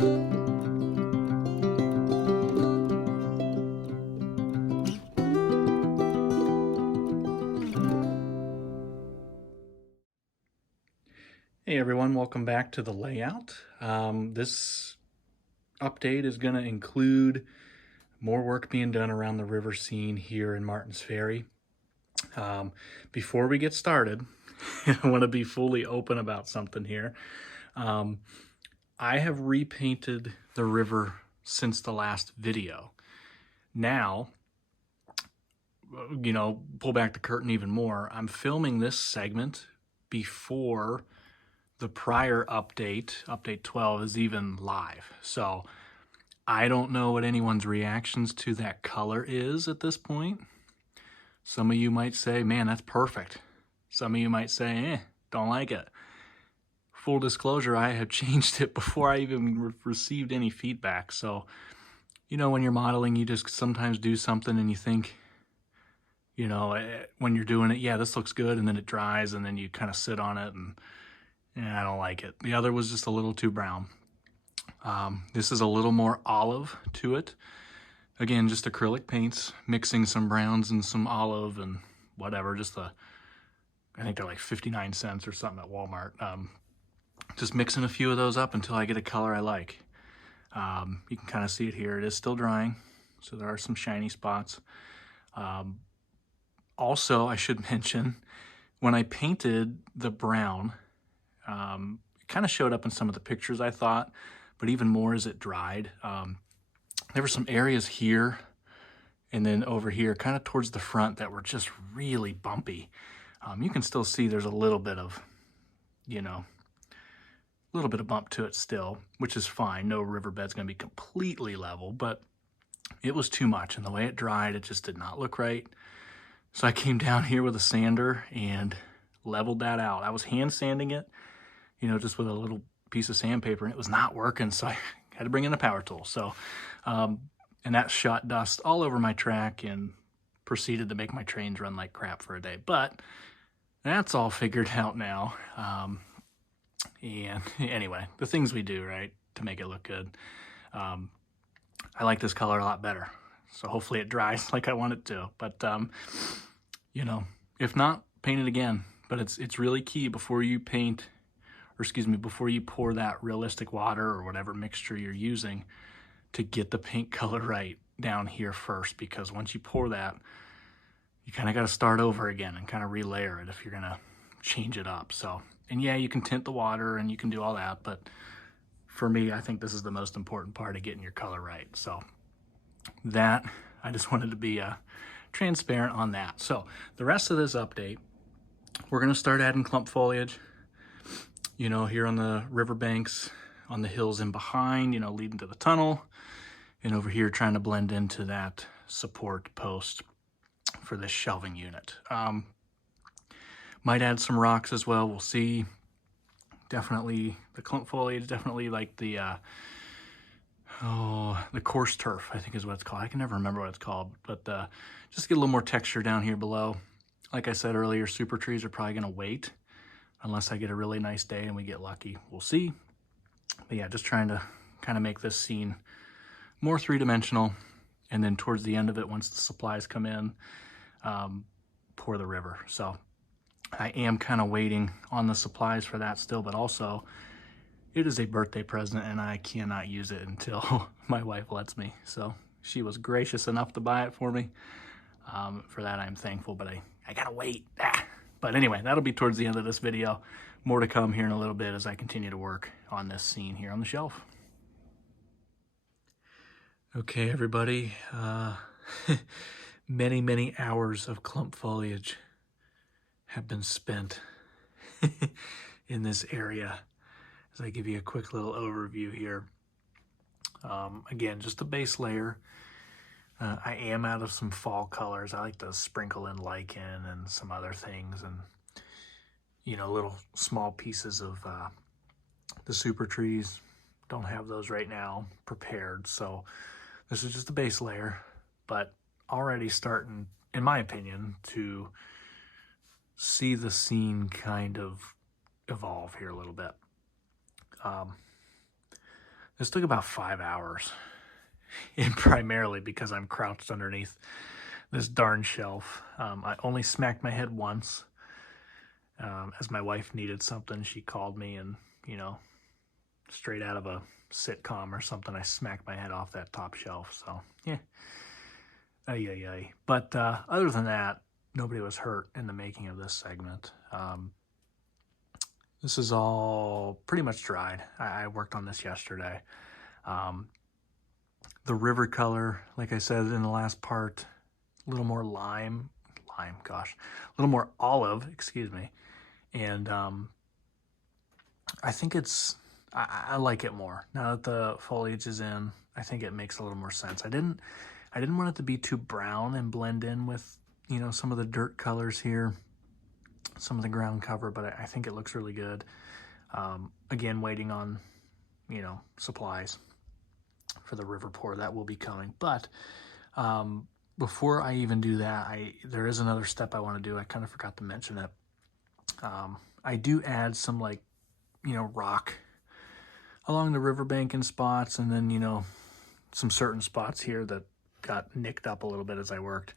Hey everyone, welcome back to the layout. This update is going to include more work being done around the river scene here in Martins Ferry. Before we get started, I want to be fully open about something here. I have repainted the river since the last video. Now, pull back the curtain even more. I'm filming this segment before the prior update 12, is even live. So I don't know what anyone's reactions to that color is at this point. Some of you might say, man, that's perfect. Some of you might say, don't like it. Full disclosure, I have changed it before I even received any feedback. So, when you're modeling, you just sometimes do something and you think, when you're doing it, yeah, this looks good, and then it dries, and then you kind of sit on it and I don't like it. The other was just a little too brown. This is a little more olive to it. Again, just acrylic paints, mixing some browns and some olive and whatever. I think they're like 59 cents or something at Walmart. Just mixing a few of those up until I get a color I like. You can kind of see it here. It is still drying, so there are some shiny spots. Also, I should mention, when I painted the brown, it kind of showed up in some of the pictures, I thought, but even more as it dried. There were some areas here and then over here, kind of towards the front, that were just really bumpy. You can still see there's a little bit of, bump to it still, which is fine. No riverbed's going to be completely level, but it was too much. And the way it dried, it just did not look right. So I came down here with a sander and leveled that out. I was hand sanding it, just with a little piece of sandpaper, and it was not working, so I had to bring in a power tool. So, and that shot dust all over my track and proceeded to make my trains run like crap for a day. But that's all figured out now. And anyway, the things we do, right, to make it look good. I like this color a lot better, so hopefully it dries like I want it to. But, if not, paint it again. But it's really key before you paint, before you pour that realistic water or whatever mixture you're using, to get the paint color right down here first, because once you pour that, you kind of got to start over again and kind of relayer it if you're going to change it up. So, and yeah, you can tint the water and you can do all that, but for me, I think this is the most important part of getting your color right. So that, I just wanted to be transparent on that. So the rest of this update, we're going to start adding clump foliage, here on the riverbanks, on the hills in behind, leading to the tunnel, and over here trying to blend into that support post for this shelving unit. Might add some rocks as well, we'll see. Definitely the clump foliage, definitely like the coarse turf, I think is what it's called. I can never remember what it's called, but just get a little more texture down here below. Like I said earlier, super trees are probably gonna wait unless I get a really nice day and we get lucky. We'll see. But yeah, just trying to kind of make this scene more three-dimensional, and then towards the end of it, once the supplies come in, pour the river. So I am kind of waiting on the supplies for that still, but also it is a birthday present and I cannot use it until my wife lets me. So she was gracious enough to buy it for me. For that, I'm thankful, but I gotta wait. But anyway, that'll be towards the end of this video. More to come here in a little bit as I continue to work on this scene here on the shelf. Okay, everybody. Many hours of clump foliage have been spent in this area. As I give you a quick little overview here. Again, just a base layer. I am out of some fall colors. I like to sprinkle in lichen and some other things, and little small pieces of the super trees. Don't have those right now prepared, so this is just a base layer, but already starting, in my opinion, to see the scene kind of evolve here a little bit. This took about 5 hours, and primarily because I'm crouched underneath this darn shelf. I only smacked my head once. As my wife needed something, she called me, and, you know, straight out of a sitcom or something, I smacked my head off that top shelf. So, yeah. Ay. But other than that, nobody was hurt in the making of this segment. This is all pretty much dried. I worked on this yesterday. The river color, like I said in the last part, a little more a little more olive, excuse me. And I think I like it more. Now that the foliage is in, I think it makes a little more sense. I didn't want it to be too brown and blend in with, you know, some of the dirt colors here, some of the ground cover, but I think it looks really good. Again, waiting on, you know, supplies for the river pour. That will be coming. But before I even do that, there is another step I want to do. I kind of forgot to mention it. I do add some, like, you know, rock along the riverbank in spots, and then, you know, some certain spots here that got nicked up a little bit as I worked.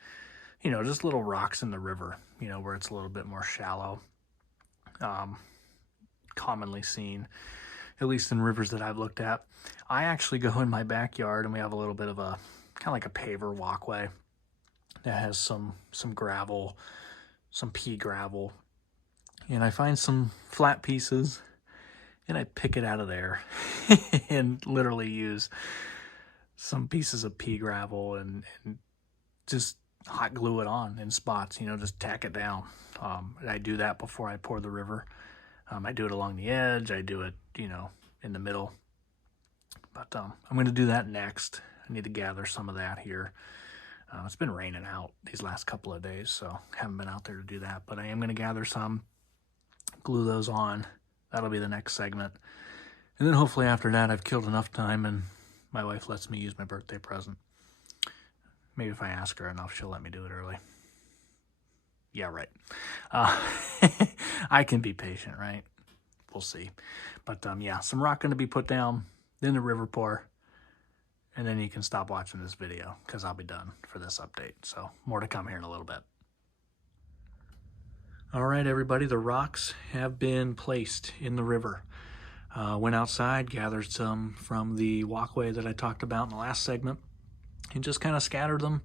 You know, just little rocks in the river, you know, where it's a little bit more shallow. Commonly seen, at least in rivers that I've looked at. I actually go in my backyard, and we have a little bit of a kind of like a paver walkway that has some gravel, some pea gravel, and I find some flat pieces, and I pick it out of there and literally use some pieces of pea gravel and just hot glue it on in spots, you know, just tack it down. I do that before I pour the river. I do it along the edge. I do it, you know, in the middle. But I'm going to do that next. I need to gather some of that here. It's been raining out these last couple of days, so haven't been out there to do that. But I am going to gather some, glue those on. That'll be the next segment. And then hopefully after that, I've killed enough time and my wife lets me use my birthday present. Maybe if I ask her enough, she'll let me do it early. Yeah, right. I can be patient, right? We'll see. But yeah, some rock going to be put down, then the river pour, and then you can stop watching this video because I'll be done for this update. So more to come here in a little bit. All right, everybody, the rocks have been placed in the river. Went outside, gathered some from the walkway that I talked about in the last segment, and just kind of scattered them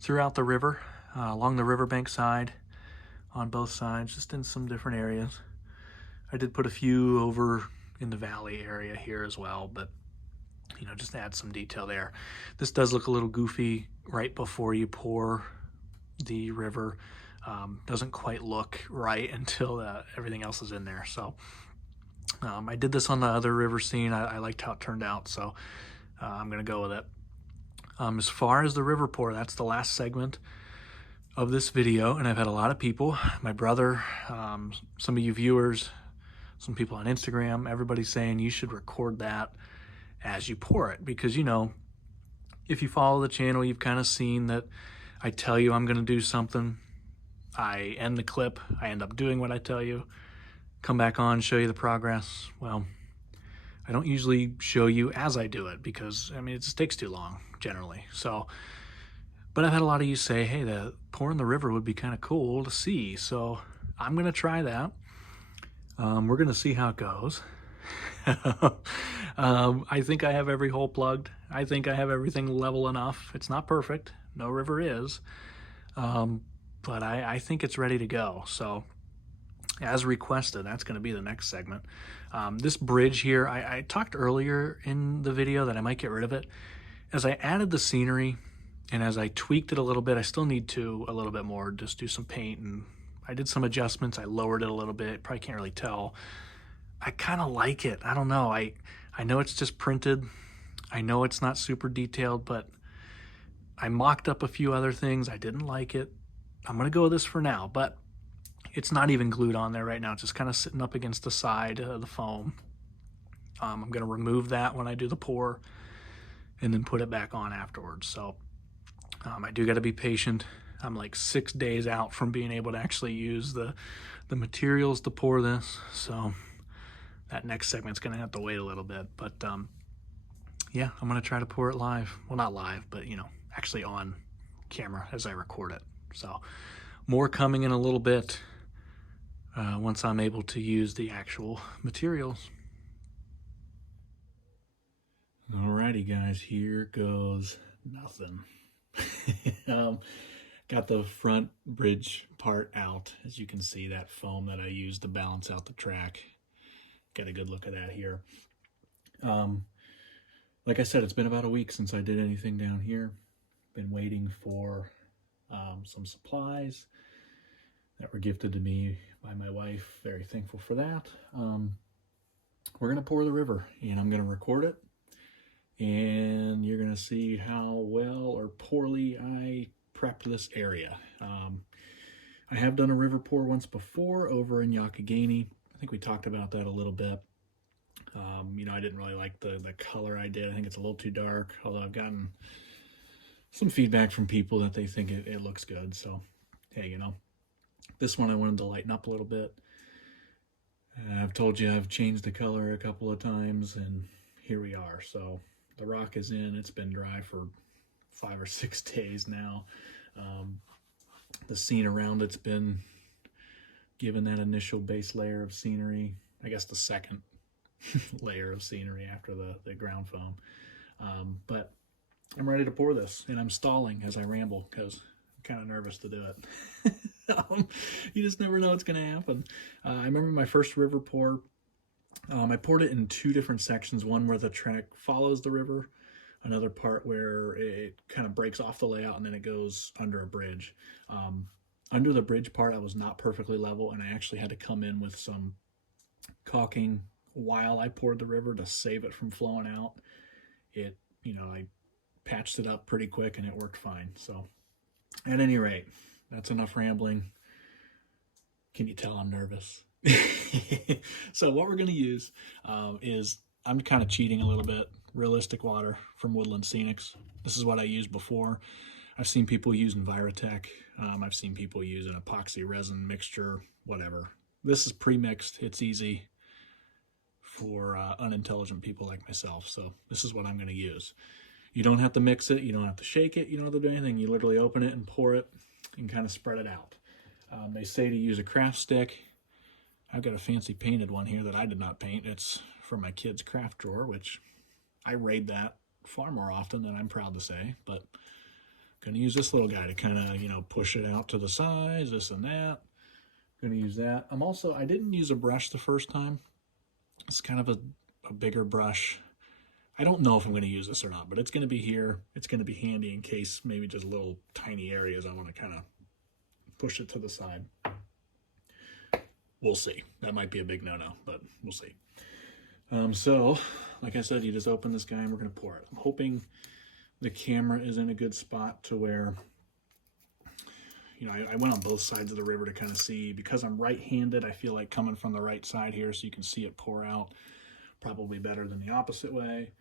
throughout the river, along the riverbank side, on both sides, just in some different areas. I did put a few over in the valley area here as well, but, you know, just add some detail there. This does look a little goofy right before you pour the river. Doesn't quite look right until everything else is in there. So I did this on the other river scene. I liked how it turned out, so I'm going to go with it. As far as the river pour, that's the last segment of this video, and I've had a lot of people, my brother, some of you viewers, some people on Instagram, everybody saying you should record that as you pour it, because, you know, if you follow the channel, you've kind of seen that I tell you I'm going to do something, I end the clip, I end up doing what I tell you, come back on, show you the progress. Well, I don't usually show you as I do it because, I mean, it just takes too long generally. So, but I've had a lot of you say, hey, the pour in the river would be kind of cool to see. So I'm going to try that. We're going to see how it goes. I think I have every hole plugged. I think I have everything level enough. It's not perfect. No river is. But I think it's ready to go. So as requested, that's going to be the next segment. This bridge here, I talked earlier in the video that I might get rid of it. As I added the scenery and as I tweaked it a little bit, I still need to a little bit more, just do some paint, and I did some adjustments. I lowered it a little bit. Probably can't really tell. I kind of like it. I don't know. I know it's just printed. I know it's not super detailed, but I mocked up a few other things. I didn't like it. I'm going to go with this for now, but it's not even glued on there right now. It's just kind of sitting up against the side of the foam. I'm going to remove that when I do the pour and then put it back on afterwards. So I do got to be patient. I'm like 6 days out from being able to actually use the materials to pour this. So that next segment's going to have to wait a little bit. But yeah, I'm gonna try to pour it live. Well, not live, but you know, actually on camera as I record it. So more coming in a little bit once I'm able to use the actual materials. Alrighty guys, here goes nothing. Got the front bridge part out. As you can see, that foam that I used to balance out the track. Got a good look at that here. Like I said, it's been about a week since I did anything down here. Been waiting for some supplies that were gifted to me by my wife. Very thankful for that. We're gonna pour the river, and I'm gonna record it, and you're gonna see how well or poorly I prepped this area. I have done a river pour once before over in Youghiogheny. I think we talked about that a little bit. You know, I didn't really like the color I did. I think it's a little too dark, although I've gotten some feedback from people that they think it looks good. So, hey, you know, this one I wanted to lighten up a little bit. I've told you I've changed the color a couple of times, and here we are. So the rock is in. It's been dry for 5 or 6 days now. The scene around it's been given that initial base layer of scenery. I guess the second layer of scenery after the ground foam. But I'm ready to pour this, and I'm stalling as I ramble because I'm kind of nervous to do it. You just never know what's going to happen. I remember my first river pour. I poured it in 2 different sections, one where the track follows the river, another part where it kind of breaks off the layout and then it goes under a bridge. Under the bridge part, I was not perfectly level, and I actually had to come in with some caulking while I poured the river to save it from flowing out. It, you know, I patched it up pretty quick and it worked fine. So at any rate, that's enough rambling. Can you tell I'm nervous? So what we're going to use is, I'm kind of cheating a little bit, realistic water from Woodland Scenics. This is what I used before. I've seen people use Envirotech. I've seen people use an epoxy resin mixture, whatever. This is pre-mixed. It's easy for unintelligent people like myself. So this is what I'm going to use. You don't have to mix it. You don't have to shake it. You don't have to do anything. You literally open it and pour it and kind of spread it out. They say to use a craft stick. I've got a fancy painted one here that I did not paint. It's from my kid's craft drawer, which I raid that far more often than I'm proud to say. But I'm going to use this little guy to kind of, you know, push it out to the sides, this and that. I'm going to use that. I didn't use a brush the first time. It's kind of a bigger brush. I don't know if I'm going to use this or not, but it's going to be here. It's going to be handy in case maybe just little tiny areas I want to kind of push it to the side. We'll see. That might be a big no-no, but we'll see. So, like I said, you just open this guy and we're going to pour it. I'm hoping the camera is in a good spot to where, you know, I went on both sides of the river to kind of see. Because I'm right-handed, I feel like coming from the right side here so you can see it pour out probably better than the opposite way.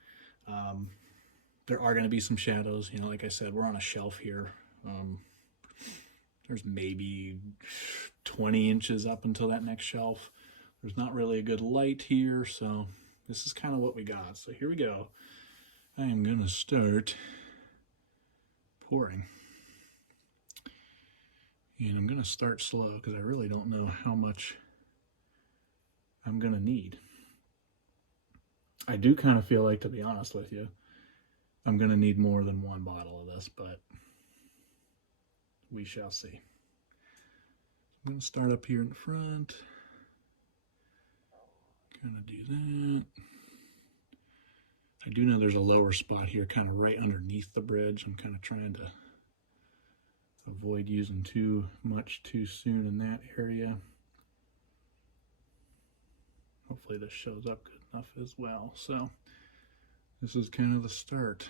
There are going to be some shadows. You know, like I said, we're on a shelf here. There's maybe 20 inches up until that next shelf. There's not really a good light here, so this is kind of what we got. So here we go. I am going to start pouring. And I'm going to start slow because I really don't know how much I'm going to need. I do kind of feel like, to be honest with you, I'm going to need more than 1 bottle of this, but we shall see. I'm going to start up here in the front. Going to do that. I do know there's a lower spot here kind of right underneath the bridge. I'm kind of trying to avoid using too much too soon in that area. Hopefully this shows up good enough as well. So this is kind of the start.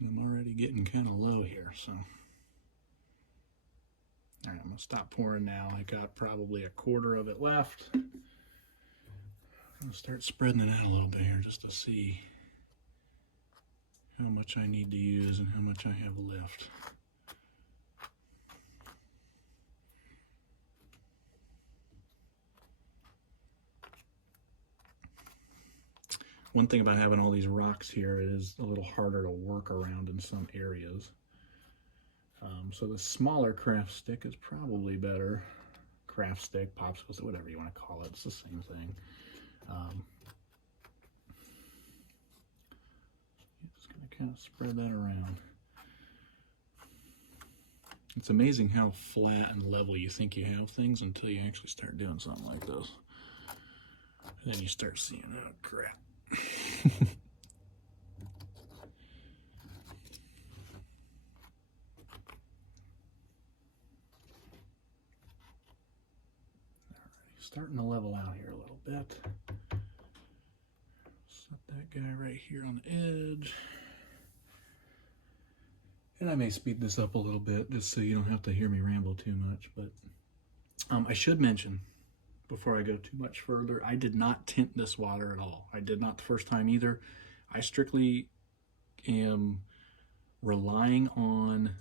I'm already getting kind of low here, so. All right, I'm gonna stop pouring now. I got probably a quarter of it left. I'm gonna start spreading it out a little bit here just to see how much I need to use and how much I have left. One thing about having all these rocks here is a little harder to work around in some areas. So the smaller craft stick is probably better. Craft stick, popsicle, whatever you want to call it, it's the same thing. Just going to kind of spread that around. It's amazing how flat and level you think you have things until you actually start doing something like this. And then you start seeing, oh crap. Starting to level out here a little bit. Set that guy right here on the edge. And I may speed this up a little bit just so you don't have to hear me ramble too much. But I should mention, before I go too much further, I did not tint this water at all. I did not the first time either. I strictly am relying on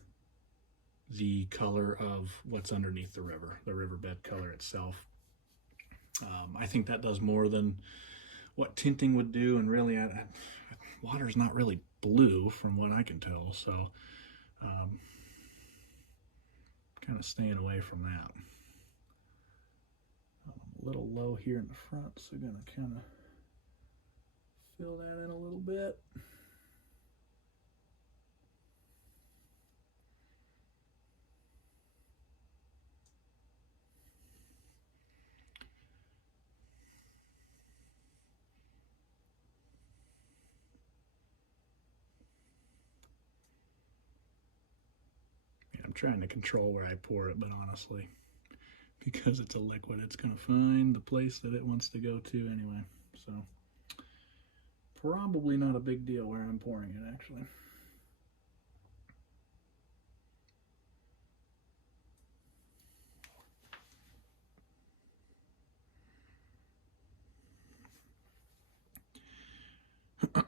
the color of what's underneath the river, the riverbed color itself. I think that does more than what tinting would do, and really water's not really blue from what I can tell, so kind of staying away from that. I'm a little low here in the front, so I'm going to kind of fill that in a little bit. I'm trying to control where I pour it, but honestly, because it's a liquid, it's going to find the place that it wants to go to anyway. So, probably not a big deal where I'm pouring it, actually.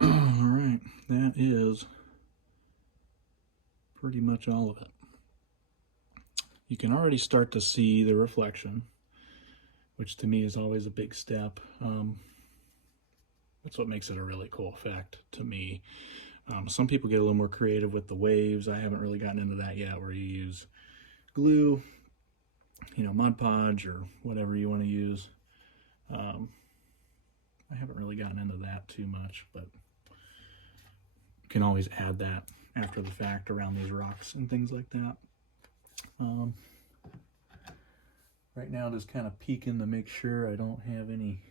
All right, that is pretty much all of it. You can already start to see the reflection, which to me is always a big step. That's what makes it a really cool effect to me. Some people get a little more creative with the waves. I haven't really gotten into that yet, where you use glue, Mod Podge or whatever you want to use. I haven't really gotten into that too much, but you can always add that after the fact around these rocks and things like that. Right now, just kind of peeking to make sure I don't have any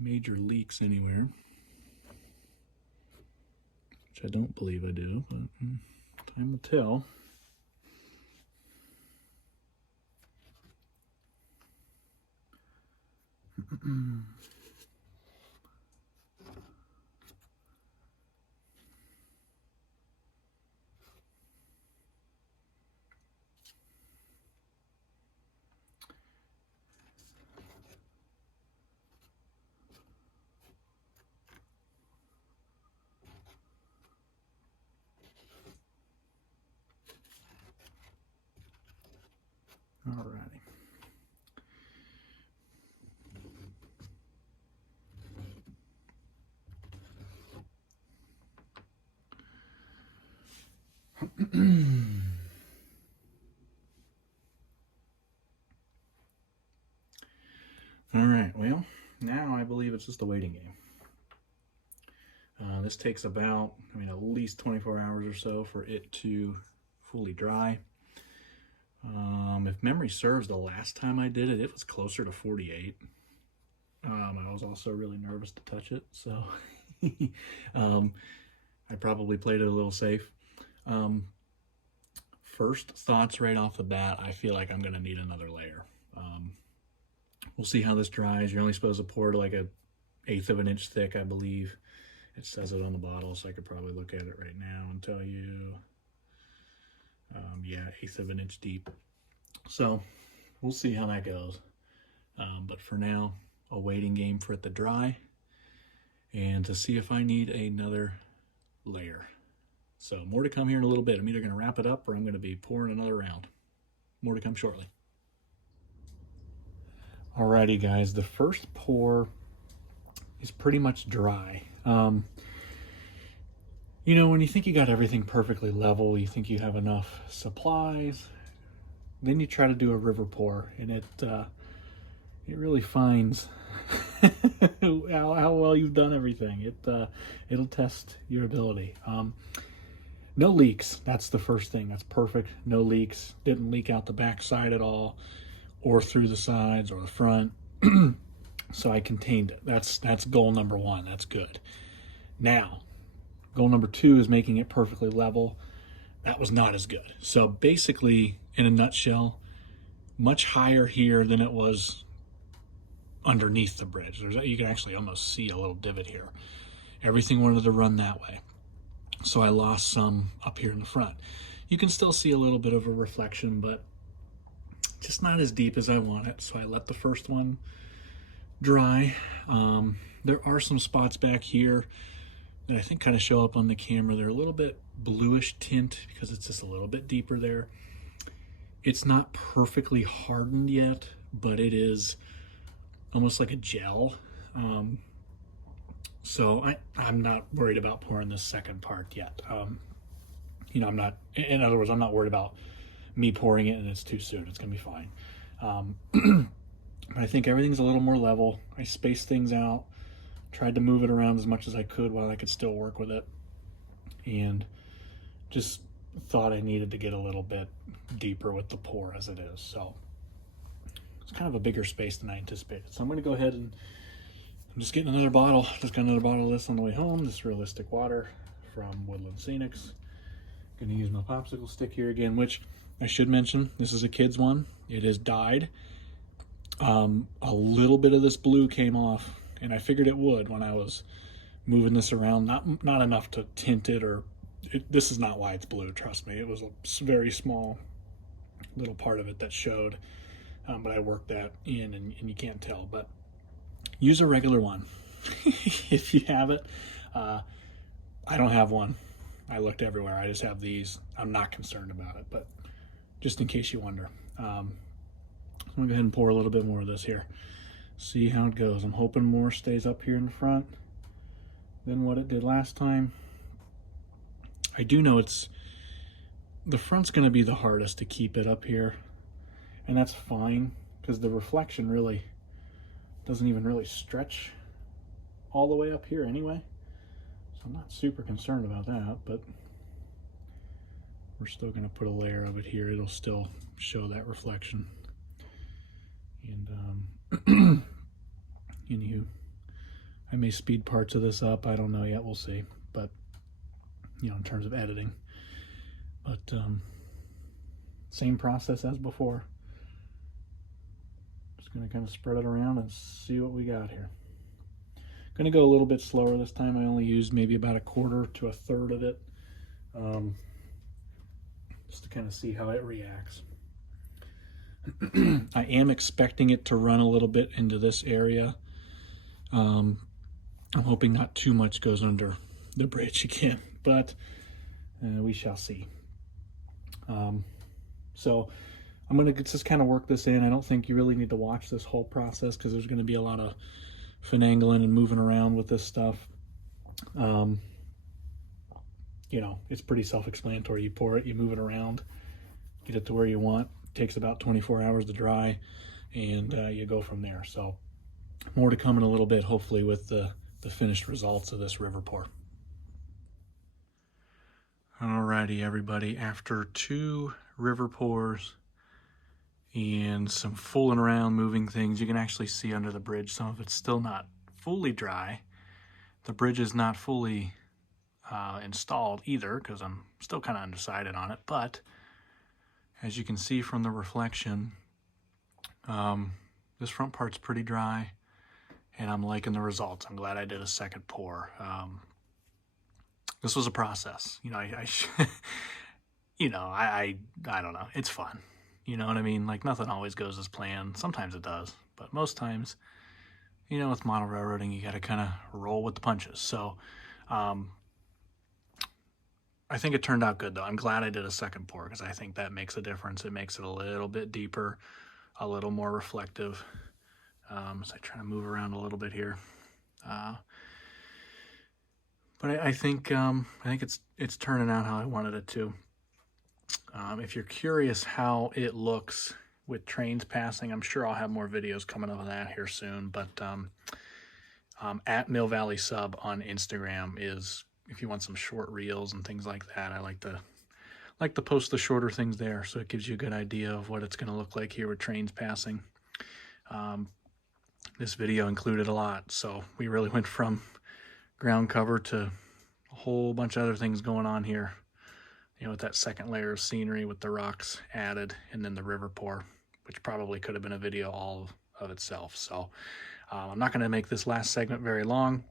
major leaks anywhere, which I don't believe I do, but time will tell. Alrighty. All right, well, now I believe it's just a waiting game. This takes about, at least 24 hours or so for it to fully dry. If memory serves, the last time I did it, it was closer to 48. I was also really nervous to touch it, so I probably played it a little safe. First thoughts right off the bat, I feel like I'm going to need another layer. We'll see how this dries. You're only supposed to pour like an 1/8 of an inch thick, I believe. It says it on the bottle, so I could probably look at it right now and tell you. Yeah, 1/8 of an inch deep. So we'll see how that goes. But for now, a waiting game for it to dry and to see if I need another layer. So more to come here in a little bit. I'm either going to wrap it up or I'm going to be pouring another round. More to come shortly. Alrighty guys, the first pour is pretty much dry. You know, when you think you got everything perfectly level, you think you have enough supplies, then you try to do a river pour, and it really finds how well you've done everything. It'll test your ability. No leaks. That's the first thing. That's perfect. No leaks. Didn't leak out the back side at all, or through the sides or the front. So I contained it. That's goal number one. That's good. Now, goal number two is making it perfectly level. That was not as good. So basically, in a nutshell, much higher here than it was underneath the bridge. You can actually almost see a little divot here. Everything wanted to run that way. So I lost some up here in the front. You can still see a little bit of a reflection, but just not as deep as I want it. So I let the first one dry. There are some spots back here that I think kind of show up on the camera. They're a little bit bluish tint because it's just a little bit deeper there. It's not perfectly hardened yet, but it is almost like a gel. So I'm not worried about pouring this second part yet. You know, I'm not, in other words, I'm not worried about me pouring it and it's too soon. It's gonna be fine. But I think everything's a little more level. I spaced things out, tried to move it around as much as I could while I could still work with it, and just thought I needed to get a little bit deeper with the pour as it is. So it's kind of a bigger space than I anticipated. So I'm going to go ahead and I'm just getting another bottle. Just got another bottle of this on the way home. This Realistic Water from Woodland Scenics. Going to use my popsicle stick here again, which I should mention, this is a kid's one. It is dyed. A little bit of this blue came off, and I figured it would when I was moving this around. Not enough to tint it, or this is not why it's blue, trust me. It was a very small little part of it that showed, but I worked that in, and you can't tell. But use a regular one if you have it. I don't have one. I looked everywhere. I just have these. I'm not concerned about it, but just in case you wonder. I'm gonna go ahead and pour a little bit more of this here. See how it goes. I'm hoping more stays up here in the front than what it did last time. I do know the front's gonna be the hardest to keep it up here, and that's fine because the reflection really doesn't even really stretch all the way up here anyway. So I'm not super concerned about that, but we're still gonna put a layer of it here. It'll still show that reflection. And anywho, I may speed parts of this up. I don't know yet. We'll see. But you know, in terms of editing, but same process as before. Just gonna kind of spread it around and see what we got here. Gonna go a little bit slower this time. I only used maybe about 1/4 to 1/3 of it, just to kind of see how it reacts. I am expecting it to run a little bit into this area. I'm hoping not too much goes under the bridge again, but we shall see. So I'm going to just kind of work this in. I don't think you really need to watch this whole process because there's going to be a lot of finagling and moving around with this stuff. You know, it's pretty self-explanatory. You pour it, you move it around, get it to where you want. Takes about 24 hours to dry, and you go from there. So more to come in a little bit, hopefully, with the finished results of this river pour. Alrighty, everybody, after 2 river pours and some fooling around, moving things, you can actually see under the bridge some of it's still not fully dry. The bridge is not fully installed either, because I'm still kind of undecided on it, but as you can see from the reflection, this front part's pretty dry, and I'm liking the results. I'm glad I did a second pour. This was a process. You know, I don't know. It's fun. You know what I mean? Like, nothing always goes as planned. Sometimes it does, but most times, you know, with model railroading, you got to kind of roll with the punches. So, I think it turned out good, though. I'm glad I did a second pour because I think that makes a difference. It makes it a little bit deeper, a little more reflective. As I try to move around a little bit here. But I think it's turning out how I wanted it to. If you're curious how it looks with trains passing, I'm sure I'll have more videos coming up on that here soon. But at Mill Valley Sub on Instagram is, if you want some short reels and things like that. I like to post the shorter things there, so it gives you a good idea of what it's going to look like here with trains passing. This video included a lot, so we really went from ground cover to a whole bunch of other things going on here, you know, with that second layer of scenery with the rocks added, and then the river pour, which probably could have been a video all of itself. So I'm not going to make this last segment very long.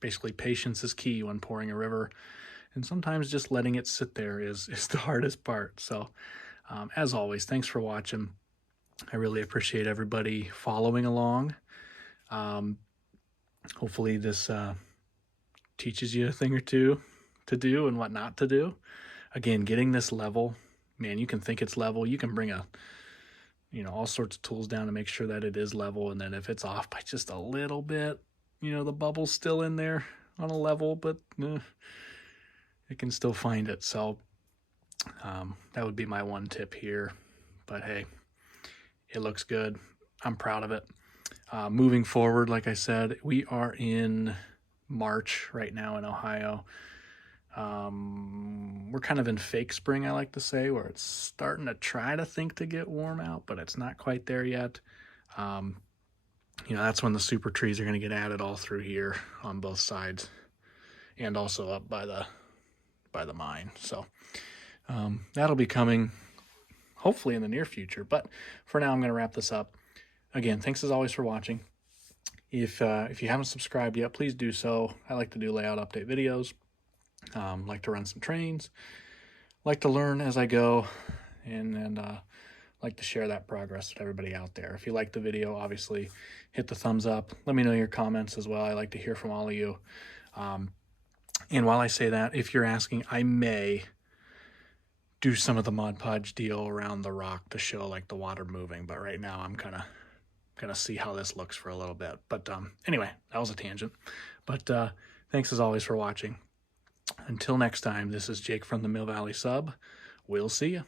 Basically, patience is key when pouring a river, and sometimes just letting it sit there is the hardest part. So as always, thanks for watching. I really appreciate everybody following along. Hopefully this teaches you a thing or two to do and what not to do. Again, getting this level, man, you can think it's level. You can bring all sorts of tools down to make sure that it is level. And then if it's off by just a little bit, the bubble's still in there on a level, but it can still find it. So that would be my one tip here. But hey, it looks good. I'm proud of it. Moving forward, like I said, we are in March right now in Ohio. We're kind of in fake spring, I like to say, where it's starting to try to think to get warm out, but it's not quite there yet. That's when the super trees are going to get added all through here on both sides, and also up by the mine. So that'll be coming hopefully in the near future. But for now, I'm going to wrap this up. Again, thanks as always for watching. If you haven't subscribed yet, please do so. I like to do layout update videos. Like to run some trains. Like to learn as I go, and like to share that progress with everybody out there. If you like the video, obviously hit the thumbs up. Let me know your comments as well. I like to hear from all of you. And while I say that, if you're asking, I may do some of the Mod Podge deal around the rock to show like the water moving, but right now I'm gonna see how this looks for a little bit. But anyway, that was a tangent. But thanks as always for watching. Until next time, this is Jake from the Mill Valley Sub. We'll see you.